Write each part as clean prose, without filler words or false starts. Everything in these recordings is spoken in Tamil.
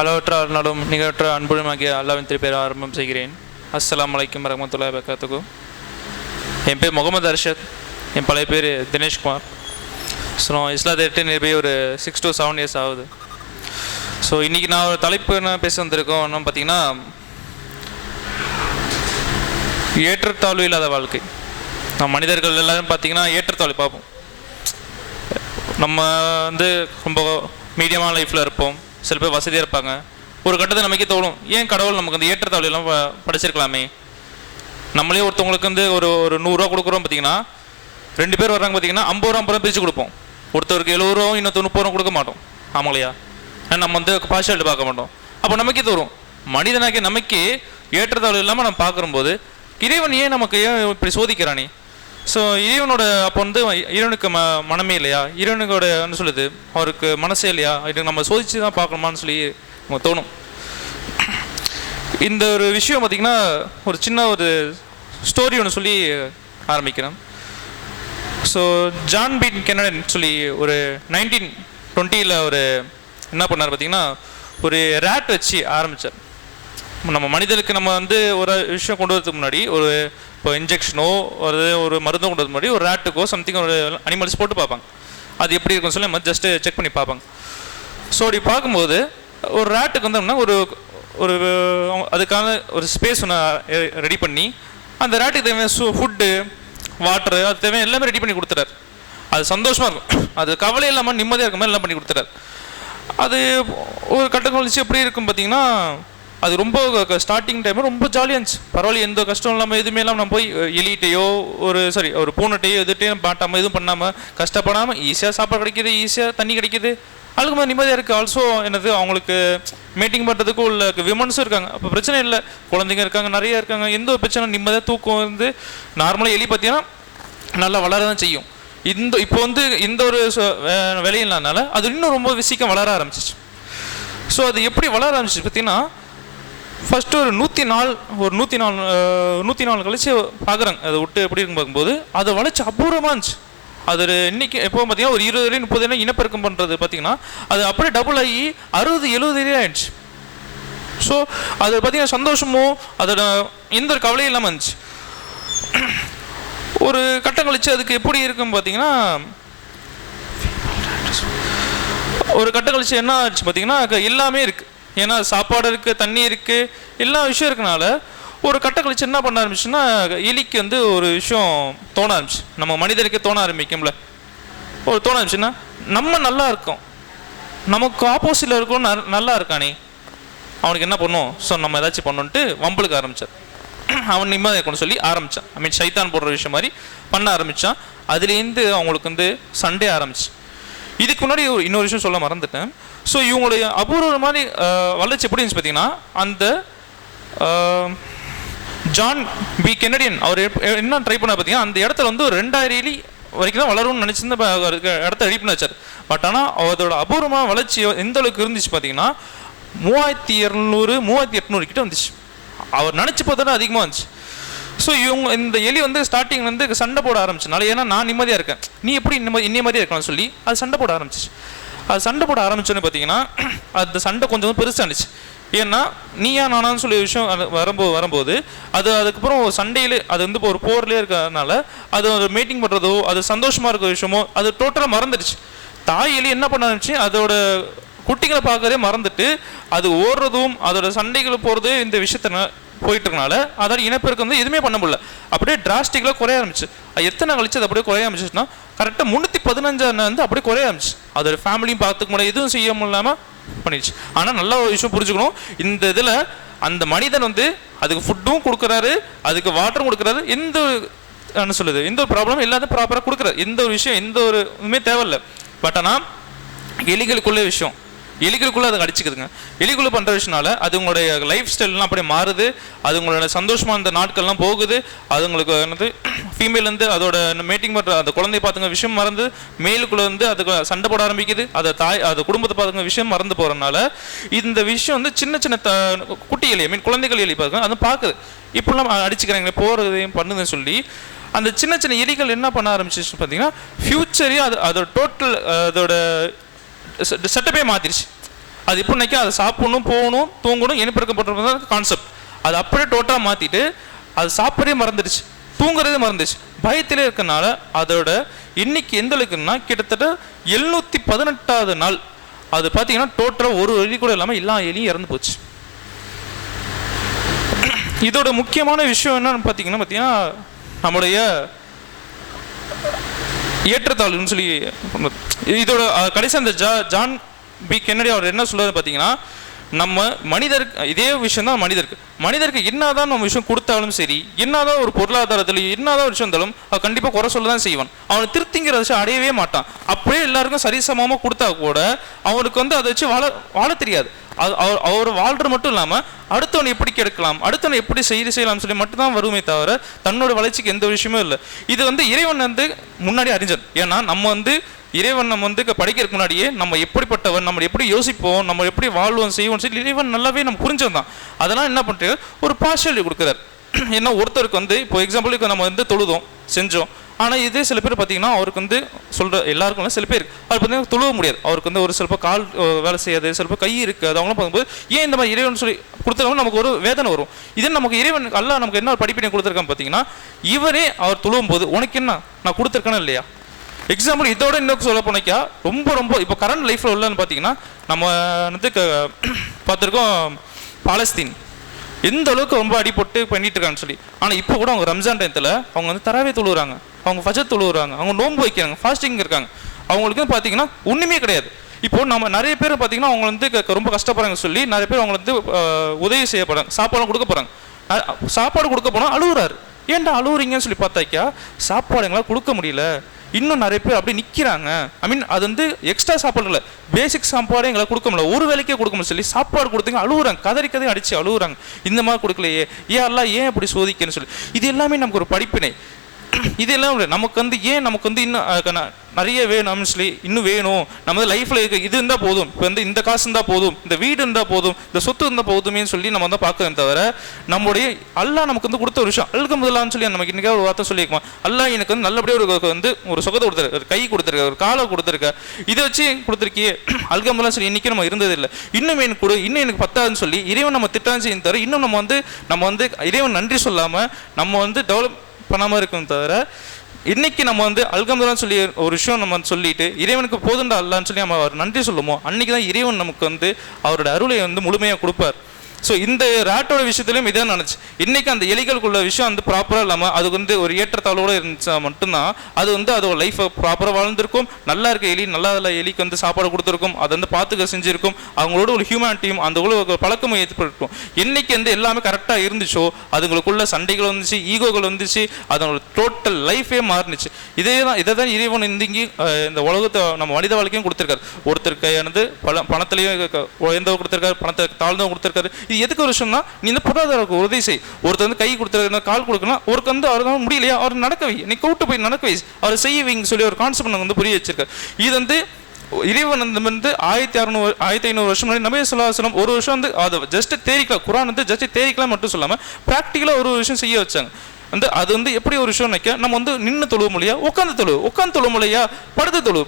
அளவற்ற அருளாலும் நிகழற்ற அன்புமாகிய அல்லாவின் திருப்பேர் ஆரம்பம் செய்கிறேன். அஸ்ஸலாமு அலைக்கும் வரஹ்மத்துல்லாஹி வபரகாத்துஹு. என் பேர் முகமது அர்ஷத், என் பழைய பேர் தினேஷ்குமார். ஸோ இஸ்லாத்தை எட்டு நிரப்பி ஒரு 6 to 7 years ஆகுது. ஸோ இன்றைக்கி நான் ஒரு தலைப்பு என்ன பேச வந்திருக்கோம் என்ன பார்த்தீங்கன்னா, ஏற்றத்தாழ்வு இல்லாத வாழ்க்கை. நம்ம மனிதர்கள் எல்லோரும் பார்த்திங்கன்னா ஏற்றத்தாழ்வு பார்ப்போம். நம்ம ரொம்ப மீடியமான லைஃப்பில் இருப்போம், சில பேர் வசதியாக இருப்பாங்க. ஒரு கட்டத்தை நமக்கே தோணும், ஏன் கடவுள் நமக்கு அந்த ஏற்றத்தாழ்வுலாம் படிச்சிருக்கலாமே. நம்மளே ஒருத்தவங்களுக்கு ஒரு 100 ரூபா கொடுக்குறோம் பார்த்தீங்கன்னா, 2 பேர் வர்றாங்க பார்த்தீங்கன்னா 50 ரூபா 50 ரூபா பிரித்து கொடுப்போம். ஒருத்தருக்கு 70 ரூபா இன்னொரு 30 ரூபா கொடுக்க மாட்டோம். ஆமாங்களையா? நம்ம பார்ஷாலிட்டி பார்க்க மாட்டோம். அப்போ நமக்கே தோறும், மனிதனாக்கே நமக்கே ஏற்றத்தாழ்வு இல்லாமல் நம்ம பார்க்கும்போது இறைவன் ஏன் நமக்கு இப்படி சோதிக்கிறானே. ஸோ இறைவனோட அப்போ இறைவனுக்கு மனமே இல்லையா, இறைவனுக்கோட என்ன சொல்லுது, அவருக்கு மனசே இல்லையா, இது நம்ம சோதிச்சு தான் பார்க்கணுமான்னு சொல்லி நமக்கு தோணும். இந்த ஒரு விஷயம் பார்த்திங்கன்னா ஒரு சின்ன ஒரு ஸ்டோரி ஒன்று சொல்லி ஆரம்பிக்கிறேன். ஸோ ஜான் பீட் கென்னடி சொல்லி ஒரு 1920 ஒரு என்ன பண்ணார் பார்த்திங்கன்னா, ஒரு ரேட் வச்சு ஆரம்பித்தார். நம்ம மனிதனுக்கு நம்ம ஒரு விஷயம் கொண்டு வரதுக்கு முன்னாடி இப்போ இன்ஜெக்ஷனோ ஒரு மருந்தோ கொண்டு வரதுக்கு முன்னாடி ஒரு ரேட்டுக்கோ சம்திங் ஒரு அனிமல்ஸ் போட்டு பார்ப்பாங்க, அது எப்படி இருக்குன்னு சொல்லி நம்ம ஜஸ்ட்டு செக் பண்ணி பார்ப்பாங்க. ஸோ அப்படி பார்க்கும்போது ஒரு ரேட்டுக்கு வந்தோம்னா ஒரு அதுக்கான ஒரு ஸ்பேஸ் ஒன்று ரெடி பண்ணி அந்த ரேட்டுக்கு தேவையான ஃபுட்டு வாட்டரு அது தேவையான எல்லாமே ரெடி பண்ணி கொடுத்துட்டார். அது சந்தோஷமாக இருக்கும், அது கவலை இல்லாமல் நிம்மதியாக இருக்க மாதிரி எல்லாம் பண்ணி கொடுத்துட்டார். அது ஒரு கட்டம் கழிச்சு எப்படி இருக்கும் பார்த்தீங்கன்னா, அது ரொம்ப ஸ்டார்டிங் டைம் ரொம்ப ஜாலியாக இருந்துச்சு. பரவாயில்ல, எந்த கஷ்டம் இல்லாமல் எதுவுமே இல்லாமல் நம்ம போய் எலிட்டையோ ஒரு பூனைட்டையோ எதுட்டையும் பாட்டாமல் எதுவும் பண்ணாமல் கஷ்டப்படாமல் ஈஸியாக சாப்பாடு கிடைக்கிது, ஈஸியாக தண்ணி கிடைக்கிது, அதுக்கு மாதிரி நிம்மதியாக இருக்குது. ஆல்சோ அவங்களுக்கு மீட்டிங் பண்ணுறதுக்கும் உள்ள விமன்ஸும் இருக்காங்க, அப்போ பிரச்சனை இல்லை. குழந்தைங்க இருக்காங்க, நிறையா இருக்காங்க, எந்த ஒரு பிரச்சனை நிம்மதியாக தூக்கம் நார்மலாக எலி பார்த்தீங்கன்னா நல்லா வளர தான் செய்யும். இப்போ இந்த ஒரு விலையினால அது இன்னும் ரொம்ப சீக்கிரம் வளர ஆரம்பிச்சிச்சு. ஸோ அது எப்படி வளர ஆரம்பிச்சிச்சு பார்த்தீங்கன்னா, ஃபஸ்ட்டு ஒரு 104 கழிச்சு பார்க்குறாங்க, அதை விட்டு எப்படி இருக்கும் பார்க்கும்போது அதை வளைச்சி அபூர்வமாக இருந்துச்சு. அது இன்னைக்கு எப்போ பார்த்தீங்கன்னா ஒரு 20-30 இனப்பெருக்கம் பண்ணுறது பார்த்தீங்கன்னா அது அப்படியே டபுள் ஆகி 60-70 ஆயிடுச்சு. ஸோ அது பார்த்தீங்கன்னா சந்தோஷமும் அதோட எந்த ஒரு கவலையும் இல்லாமல் இருந்துச்சு. ஒரு கட்டம் கழிச்சு அதுக்கு எப்படி இருக்குன்னு பார்த்தீங்கன்னா, ஒரு கட்டம் கழிச்சு என்ன ஆச்சு பார்த்தீங்கன்னா, எல்லாமே இருக்குது. ஏன்னா சாப்பாடு இருக்குது, தண்ணி இருக்குது, எல்லா விஷயம் இருக்கனால ஒரு கட்டம் கழிச்சு என்ன பண்ண ஆரம்பிச்சுன்னா, எலிக்கு ஒரு விஷயம் தோண ஆரம்பிச்சு. நம்ம மனிதனுக்கே தோண ஆரம்பிக்கும்ல, தோண ஆரம்பிச்சுன்னா நம்ம நல்லா இருக்கோம், நமக்கு ஆப்போசிட்டில் இருக்கோம் நல்லா இருக்கானே, அவனுக்கு என்ன பண்ணும், ஸோ நம்ம ஏதாச்சும் பண்ணணுன்ட்டு வம்பளுக்கு ஆரம்பித்தார். அவன் நிம்மதி இருக்கணும்னு சொல்லி ஆரம்பித்தான். சைத்தான் போடுற விஷயம் மாதிரி பண்ண ஆரம்பித்தான். அதுலேருந்து அவங்களுக்கு சண்டே ஆரம்பிச்சு. இதுக்கு முன்னாடி இன்னொரு விஷயம் சொல்ல மறந்துட்டேன். ஸோ இவங்களுடைய அபூர்வ மாதிரி வளர்ச்சி எப்படி இருந்துச்சு பார்த்தீங்கன்னா, அந்த ஜான் பி கென்னடியன் அவர் என்ன ட்ரை பண்ண பார்த்தீங்கன்னா, அந்த இடத்துல ஒரு 2000 எலி வரைக்கும் தான் வளரும்னு நினச்சிருந்த இடத்த ரெடி பண்ண வச்சார். பட் ஆனால் அதோட அபூர்வமான வளர்ச்சி எந்த அளவுக்கு இருந்துச்சு பார்த்தீங்கன்னா 3200-3800 கிட்ட வந்துச்சு. அவர் நினச்சி பார்த்தா அதிகமாக இருந்துச்சு. ஸோ இந்த எலி ஸ்டார்டிங் சண்டை போட ஆரம்பிச்சனால, ஏன்னா நான் நிம்மதியாக இருக்கேன், நீ எப்படி இன்னைய மாதிரியாக இருக்கலாம்னு சொல்லி அது சண்டை போட ஆரம்பிச்சிச்சு. அது சண்டை போட ஆரம்பிச்சோன்னு பார்த்தீங்கன்னா அந்த சண்டை கொஞ்சம் பெருசாக இருந்துச்சு. ஏன்னா நீயா நானான்னு சொல்லி விஷயம் வரும்போது அதுக்கப்புறம் சண்டையிலே அது ஒரு போர்லேயே இருக்கிறதுனால அது மீட்டிங் பண்ணுறதோ அது சந்தோஷமாக இருக்கிற விஷயமோ அது டோட்டலாக மறந்துடுச்சு. தாய் எலி என்ன பண்ண ஆரம்பிச்சு, அதோட குட்டிகளை பார்க்கறதே மறந்துட்டு அது ஓடுறதும் அதோட சண்டைகள் போகிறது இந்த விஷயத்த போயிட்டு இருக்கனால அதோட இனப்பெருக்கம் எதுவுமே பண்ண முடியல. அப்படியே டிராஸ்டிக்கலாக குறைய ஆரம்பிச்சு. எத்தனை கழிச்சு அது அப்படியே குறைய ஆரம்பிச்சுன்னா கரெக்டாக 315 அப்படியே குறைய ஆரம்பிச்சு. அதோட ஃபேமிலியும் பார்த்துக்க முடியாது, எதுவும் செய்ய முடியாமல் பண்ணிடுச்சு. ஆனால் நல்ல ஒரு விஷயம் புரிஞ்சுக்கணும், இந்த இதில் அந்த மனிதன் அதுக்கு ஃபுட்டும் கொடுக்குறாரு, அதுக்கு வாட்டரும் கொடுக்குறாரு, எந்த என்ன சொல்லுது எந்த ஒரு ப்ராப்ளமும் எல்லாத்தையும் ப்ராப்பராக கொடுக்குறாரு, எந்த ஒரு விஷயம் எந்த ஒரு இதுவுமே தேவையில்லை. பட் ஆனால் எலிகளுக்குள்ள விஷயம், எலிகளுக்குள்ளே அதை அடிச்சுக்குதுங்க. எலிக்குள்ளே பண்ணுற விஷயனால அது உங்களுடைய லைஃப் ஸ்டைல்லாம் அப்படியே மாறுது. அது உங்களோட சந்தோஷமாக அந்த நாட்கள்லாம் போகுது. அது உங்களுக்கு ஃபீமேல் அதோட மீட்டிங் பண்ணுற அந்த குழந்தைய பார்த்துங்க விஷயம் மறந்து மேலுக்குள்ளே அதுக்கு சண்டை போட ஆரம்பிக்குது. அது குடும்பத்தை பார்த்துங்க விஷயம் மறந்து போகிறதுனால இந்த விஷயம் சின்ன சின்ன குட்டி எலி குழந்தைகள் எலி பார்த்துங்க அது பார்க்குது, இப்படிலாம் அடிச்சுக்கிறாங்க போகிறதையும் பண்ணுதுன்னு சொல்லி அந்த சின்ன சின்ன எலிகள் என்ன பண்ண ஆரம்பிச்சிச்சு பார்த்தீங்கன்னா, ஃப்யூச்சரையும் அதோட டோட்டல் அதோட செட்டப்பே மாற்றிடுச்சு. அது எப்படின்னாக்கா அதை சாப்பிடணும், போகணும், தூங்கணும், இனப்பெருக்கப்பட்ட கான்செப்ட். அது அப்படியே டோட்டலாக மாற்றிட்டு அது சாப்பிட்றதே மறந்துடுச்சு, தூங்குறதே மறந்துச்சு, பயத்திலே இருக்கனால அதோட இன்னைக்கு எந்த அளவுக்குன்னா கிட்டத்தட்ட 718வது நாள் அது பார்த்தீங்கன்னா டோட்டலாக ஒரு எலி கூட இல்லாமல் எல்லா எலியும் இறந்து போச்சு. இதோட முக்கியமான விஷயம் என்னன்னு பார்த்தீங்கன்னா நம்முடைய ஏற்றத்தாழ்வுன்னு சொல்லி இதோட கடைசி அந்த ஜான் பி கென்னடி அவர் என்ன சொல்றாரு பார்த்தீங்கன்னா, நம்ம மனிதருக்கு இதே விஷயம் தான் மனிதருக்கு என்னதான் நம்ம விஷயம் கொடுத்தாலும் சரி, என்னதான் ஒரு பொருளாதாரத்தில் என்னதான் ஒரு விஷயம் இருந்தாலும் அது கண்டிப்பாக குறை சொல்ல தான் செய்வான். அவனை திருப்திங்கிற விஷயம் அடையவே மாட்டான். அப்படியே எல்லாருக்கும் சரிசமமாக கொடுத்தா கூட அவனுக்கு அதை வச்சு வாழ தெரியாது. அது அவர் வாழ்ற மட்டும் இல்லாமல் அடுத்தவனை எப்படி கெடுக்கலாம், அடுத்தவனை எப்படி செய்யலாம்னு சொல்லி மட்டும்தான் வருமே தவிர தன்னோட வளர்ச்சிக்கு எந்த விஷயமும் இல்லை. இது இறைவன் முன்னாடி அறிஞர். ஏன்னா நம்ம இறைவன் நம்ம படிக்கிறதுக்கு முன்னாடியே நம்ம எப்படிப்பட்டவன், நம்ம எப்படி யோசிப்போம், நம்ம எப்படி வாழ்வோம் செய்வோம் சொல்லி இறைவன் நல்லாவே நம்ம புரிஞ்சவன் தான். அதெல்லாம் என்ன பண்ணுறது, ஒரு பார்ஷியாலிட்டி கொடுக்குறாரு. ஏன்னா ஒருத்தருக்கு இப்போ எக்ஸாம்பிளுக்கு நம்ம தொழுதோம் செஞ்சோம், ஆனால் இதே சில பேர் பார்த்தீங்கன்னா அவருக்கு சொல்கிற எல்லாருக்கும் சில பேர் அவர் பார்த்தீங்கன்னா தொழுவ முடியாது, அவருக்கு ஒரு சிலப்போ கால் வேலை செய்யாது, சிலப்போ கை இருக்காது. அவங்களாம் பார்க்கும்போது ஏன் இந்த மாதிரி இறைவன் சொல்லி கொடுத்துருக்காங்க நமக்கு ஒரு வேதனை வரும். இதே நமக்கு இறைவன் அல்லாஹ் நமக்கு என்ன ஒரு படிப்பினை கொடுத்துருக்கான்னு பார்த்தீங்கன்னா, இவரே அவர் தொழுவும் போது உனக்கு என்ன நான் கொடுத்துருக்கேன்னு இல்லையா. எக்ஸாம்பிள் இதோட இன்னும் சொல்ல போனாக்கா ரொம்ப இப்போ கரண்ட் லைஃப்பில் உள்ளன்னு பார்த்தீங்கன்னா நம்ம பார்த்துருக்கோம் பாலஸ்தீன் எந்த அளவுக்கு ரொம்ப அடிபட்டு பண்ணிட்டு இருக்கான்னு சொல்லி. ஆனால் இப்போ கூட அவங்க ரம்ஜான் டைத்தில் அவங்க தராவே தொழுகிறாங்க, அவங்க ஃபஜர் தொழுகிறாங்க, அவங்க நோன்பு வைக்கிறாங்க, ஃபாஸ்டிங் இருக்காங்க. அவங்களுக்கு பார்த்தீங்கன்னா ஒன்றுமே கிடையாது. இப்போ நம்ம நிறைய பேர் பார்த்தீங்கன்னா அவங்க ரொம்ப கஷ்டப்படுறாங்க சொல்லி நிறைய பேர் அவங்க உதவி செய்யப்படுறாங்க, சாப்பாடு கொடுக்க போகிறாங்க. சாப்பாடு கொடுக்க போனால் அழுகுறாரு. ஏன்டா அழுகுறீங்கன்னு சொல்லி பார்த்தாக்கா சாப்பாடு எங்களால் கொடுக்க முடியல. இன்னும் நிறைய பேர் அப்படி நிற்கிறாங்க. ஐ மீன் அது எக்ஸ்ட்ரா சாப்பாடு இல்லை, பேசிக் சாப்பாடு எங்களை கொடுக்க முடியல, ஒரு வேலைக்கே கொடுக்க முடியல சொல்லி சாப்பாடு கொடுத்துங்க அழுகுறாங்க, கதறி அடித்து அழுகுறாங்க. இந்த மாதிரி கொடுக்கலையே, ஏன் அப்படி சோதிக்கன்னு சொல்லி. இது எல்லாமே நமக்கு ஒரு படிப்பினை. இது எல்லாம் நமக்கு ஏன் நமக்கு இன்னும் நிறைய வேணும் சொல்லி இன்னும் வேணும், நம்ம லைஃப்பில் இருக்க இது இருந்தால் போதும், இப்போ இந்த காசு இருந்தால் போதும், இந்த வீடு இருந்தால் போதும், இந்த சொத்து இருந்தால் போதுமே சொல்லி நம்ம பார்க்கறோம் தவிர நம்முடைய அல்லாஹ் நமக்கு கொடுத்த ஒரு விஷயம் அல்ஹம்துலில்லாஹ்னு சொல்லி நமக்கு இன்றைக்கி ஒரு வார்த்தை சொல்லியிருக்கோம். அல்லாஹ் எனக்கு நல்லபடியாக ஒரு சுகத்தை கொடுத்துருக்க, ஒரு கை கொடுத்துருக்க, ஒரு காலை கொடுத்துருக்க, இதை வச்சு கொடுத்துருக்கியே அல்ஹம்துலில்லாஹ் சொல்லி இன்றைக்கி நம்ம இருந்ததில்லை. இன்னும் எனக்கு கொடு, இன்னும் எனக்கு பத்தாதுன்னு சொல்லி இறைவன் நம்ம திட்டம் செய்யும் தவிர இன்னும் நம்ம இறைவன் நன்றி சொல்லாமல் நம்ம டெவலப் பண்ணாமல் இருக்கும் தவிர இன்னைக்கு நம்ம அல்ஹம்துலில்லாஹ் சொல்லி ஒரு விஷயம் நம்ம சொல்லிட்டு இறைவனுக்கு போதுண்டா அல்லான்னு சொல்லி நம்ம அவர் நன்றி சொல்லுமோ அன்னைக்கு தான் இறைவன் நமக்கு அவரோட அருளை முழுமையாக கொடுப்பார். ஸோ இந்த ராட்டோட விஷயத்துலையும் இதை நினச்சி இன்றைக்கி அந்த எலிகளுக்குள்ள விஷயம் ப்ராப்பராக இல்லாமல் அது ஒரு ஏற்றத்தாளோடு இருந்துச்சா மட்டும்தான் அது அதோட லைஃப்பை ப்ராப்பராக வாழ்ந்திருக்கும். நல்லா இருக்க எலி நல்லா எலிக்கு சாப்பாடு கொடுத்துருக்கும், அதை பார்த்துக்க செஞ்சுருக்கும், அவங்களோட ஒரு ஹியூமனிட்டியும் அந்த ஒரு பழக்கமும் ஏற்பட்டிருக்கும். என்னைக்கு எல்லாமே கரெக்டாக இருந்துச்சோ அதுங்களுக்குள்ள சண்டைகள் வந்துச்சு, ஈகோகள் வந்துச்சு, அதனோட டோட்டல் லைஃபே மாறினுச்சு. இதை தான் இறைவன் இந்த உலகத்தை நம்ம மனித வாழ்க்கையும் கொடுத்துருக்காரு. ஒருத்தருக்கு பணத்திலையும் உயர்ந்தவங்க கொடுத்துருக்காரு, பணத்தை தாழ்ந்தவங்க கொடுத்துருக்காரு. இது எதுக்கு ஒரு விஷயம்னா, நீ பொருளாதார உதவி செய். ஒருத்தர் கை கொடுத்துருக்க, கால் கொடுக்கணும், ஒருக்கு அவருக்கு முடியலையா அவர் நடக்க வை, நீ கூட்டு போய் நடக்க வை, அவர் செய்ய வைங்க சொல்லி ஒரு கான்செப்ட் புரிய வச்சிருக்காரு. இது இறைவன் 1500 வருஷம் முன்னாடி நபி ஸல்லல்லாஹு அலைஹி வஸல்லம் ஒரு விஷயம் அது ஜஸ்ட் தேரிக்கலாம், குர்ஆன் ஜஸ்ட் தேரிக்கலாம் மட்டும் சொல்லாமல் ப்ராக்டிக்கலாக ஒரு விஷயம் செய்ய வச்சாங்க. அது எப்படி ஒரு விஷயம் நினைக்க நம்ம நின்று தொழுவோம் இல்லையா, உட்காந்து தொழுவோம் இல்லையா,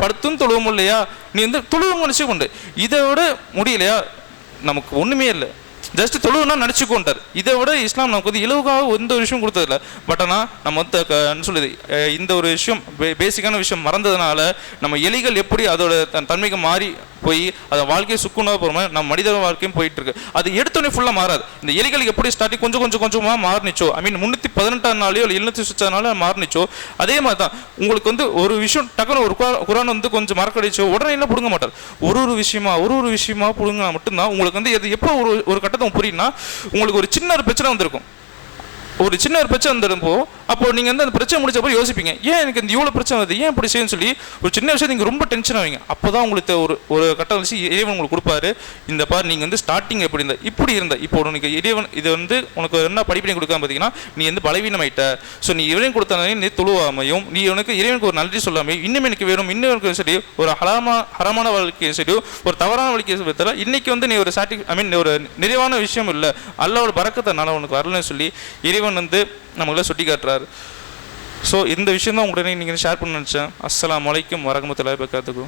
படுத்தும் தொழுவோம் இல்லையா, நீ தொழுவோம் நினச்சி கொண்டு இதை விட முடியலையா, நமக்கு ஒன்றுமே இல்லை, ஜஸ்ட் தொழுவுனா நடிச்சுக்கோண்டார். இதை விட இஸ்லாம் நமக்கு இலவுக்காக எந்த ஒரு விஷயம் கொடுத்ததில்ல. பட் ஆனால் நம்ம சொல்லுது இந்த ஒரு விஷயம் பேசிக்கான விஷயம் மறந்ததுனால நம்ம எலிகள் எப்படி அதோட தன்மைக்கு மாறி போய் அதை வாழ்க்கையை சுக்குனாக போகிற மாதிரி நம்ம மனித வாழ்க்கையும் போயிட்டு இருக்கு. அது எடுத்தோடனே ஃபுல்லாக மாறாது. இந்த எலிகளுக்கு எப்படி ஸ்டார்டிங் கொஞ்சமாக மாறினிச்சோ, ஐ மீன் 318 நாளையோ இல்லை 706 நாளோ மாறினிச்சோ, அதே மாதிரி தான் உங்களுக்கு ஒரு விஷயம் டக்குன்னு ஒரு குரான் கொஞ்சம் மறக்கடிச்சோ உடனே என்ன பிடுங்க மாட்டார். ஒரு விஷயமா பிடுங்க மட்டும்தான் உங்களுக்கு எது எப்போ ஒரு கட்டத்தை புரியும்னா, உங்களுக்கு ஒரு சின்ன பிரச்சனை வந்திருக்கும், ஒரு சின்ன ஒரு பிரச்சனை வந்துடும்போ அப்போ நீங்கள் அந்த பிரச்சனை முடிச்சப்போ யோசிப்பீங்க, ஏன் எனக்கு இவ்வளோ பிரச்சனை வருது, ஏன் இப்படி செய்யணும்னு சொல்லி ஒரு சின்ன விஷயம் நீங்கள் ரொம்ப டென்ஷன் ஆவீங்க. அப்போ தான் உங்களுக்கு ஒரு கட்டம் வச்சு இறைவன் உங்களுக்கு கொடுப்பாரு, இந்த பார் நீங்கள் ஸ்டார்டிங் எப்படி இப்படி இருந்த இப்போ உனக்கு இறைவன் இது உனக்கு என்ன படிப்பினை கொடுக்காம பார்த்தீங்கன்னா நீ பலவீனமாயிட்ட. ஸோ நீ இறைவன் கொடுத்தாலே நீ தொழுவாமையும் நீ உனக்கு இறைவனுக்கு ஒரு நன்றி சொல்லாமையும் இன்னும் எனக்கு வேணும், இன்னும் எனக்கு சரி ஒரு ஹரமான வாழ்க்கையை சரி ஒரு தவறான வாழ்க்கையை சொல்லி இன்னைக்கு நீ ஒரு ஒரு நிறைவான விஷயம் இல்லை, அல்லாஹ்வோட பரக்கத்தினால உனக்கு வரலன்னு சொல்லி இறைவன் நம்மள சுட்டி காட்டுறாரு. ஸோ இந்த விஷயம் தான் உங்களுடைய நீங்கள் ஷேர் பண்ண நினச்சேன். அஸ்ஸலாமு அலைக்கும் வரஹ்மத்துல்லாஹி வபரகாத்துஹு.